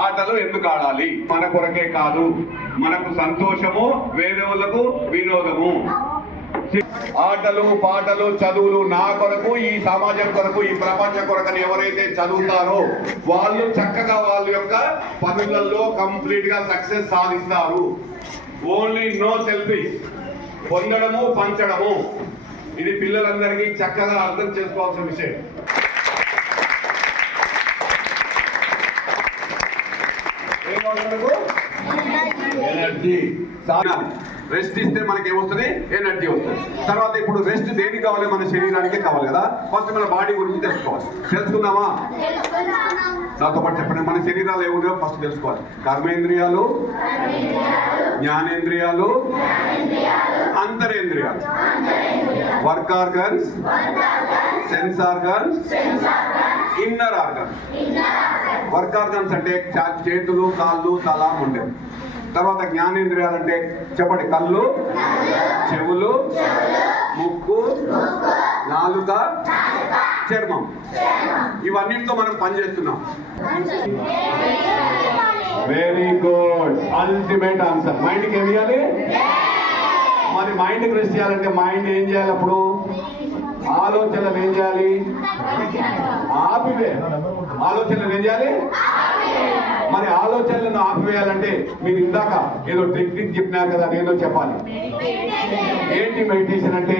ఆటలు ఎందుకు ఆడాలి? మన కొరకే కాదు, మనకు సంతోషము, వేరే వాళ్ళకు వినోదము. ఆటలు పాటలు చదువులు నా కొరకు, ఈ సమాజం కొరకు, ఈ ప్రపంచం కొరకని ఎవరైతే చదువుతారో వాళ్ళు చక్కగా వాళ్ళ యొక్క పనులలో కంప్లీట్ గా సక్సెస్ సాధిస్తారు. ఓన్లీ నో సెల్ఫీస్, పొందడము పంచడము. ఇది పిల్లలందరికీ చక్కగా అర్థం చేసుకోవాల్సిన విషయం. ఎనర్జీ. రెస్ట్ ఇస్తే మనకి ఏమొస్తుంది? ఎనర్జీ వస్తుంది. తర్వాత ఇప్పుడు రెస్ట్ దేనికి కావాలి? మన శరీరానికే కావాలి కదా. ఫస్ట్ మన బాడీ గురించి తెలుసుకోవాలి. తెలుసుకుందామా? నాతో పాటు చెప్పండి. మన శరీరాలు ఏముందో ఫస్ట్ తెలుసుకోవాలి. కర్మేంద్రియాలు, జ్ఞానేంద్రియాలు, అంతరేంద్రియాలు, work organs, sense organs, inner organs. Work organs అంటే చేతులు, కాళ్ళు, తల, ముండె. తర్వాత జ్ఞానేంద్రియాలు అంటే చెప్పండి. కళ్ళు, చెవులు, ముక్కు, నాలుక, చర్మం. ఇవన్నిటితో మనం పనిచేస్తున్నాం. Very good, ultimate answer. మైండ్కి ఏం చేయాలి? మరి మైండ్కి రెస్ట్ చేయాలంటే మైండ్ ఏం చేయాలి? అప్పుడు ఆలోచనలు ఏం చేయాలి? ఆపివే. ఆలోచనలు ఏం చేయాలి? మరి ఆలోచనలను ఆపివేయాలంటే మీరు ఇందాక ఏదో టెక్నిక్ చెప్పినారు కదా, నేను చెప్పాలి. ఏంటి మెడిటేషన్ అంటే?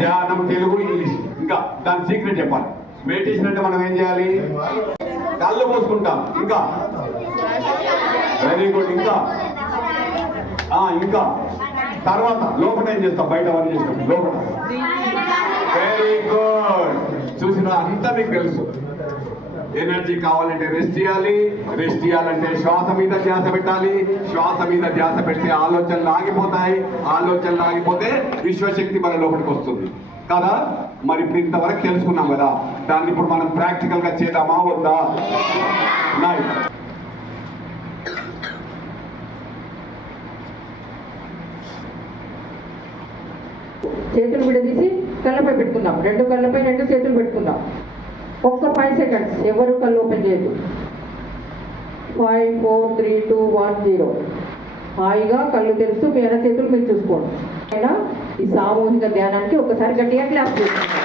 ధ్యానం, తెలుగు, ఇంగ్లీష్. ఇంకా దాని సీక్రెట్ చెప్పాలి. మెడిటేషన్ అంటే మనం ఏం చేయాలి? కళ్ళు పోసుకుంటాం. ఇంకా వెరీ గుడ్. ఇంకా ఇంకా తర్వాత లోపల ఏం చేస్తాం? బయట అవన్నీ చేస్తాం. లోపల వెరీ గుడ్. చూసిన అంతా మీకు తెలుసు. ఎనర్జీ కావాలంటే రెస్ట్ చేయాలి. రెస్ట్ చేయాలంటే శ్వాస మీద ధ్యాస పెట్టాలి. శ్వాస మీద ధ్యాస పెడితే ఆలోచనలు ఆగిపోతాయి. ఆలోచనలు ఆగిపోతే విశ్వశక్తి మన లోపలికి వస్తుంది కదా. మరి ఇప్పుడు ఇంతవరకు తెలుసుకున్నాం కదా, దాన్ని ఇప్పుడు మనం ప్రాక్టికల్ గా చేద్దామా వద్దా? నైస్. చేతులు విడదీసి కళ్ళపై పెట్టుకుందాం. రెండు కళ్ళపై రెండు చేతులు పెట్టుకుందాం. ఒక్క 5 సెకండ్స్ ఎవరు కళ్ళు ఓపెన్ చేయదు. 5 4 3 2 1 0. హాయిగా కళ్ళు తెరుస్తూ మీ చేతులు మీరు చూసుకోండి. అయినా ఈ సామూహిక ధ్యానానికి ఒకసారి గట్టిగా క్లాప్ చేస్తున్నాం.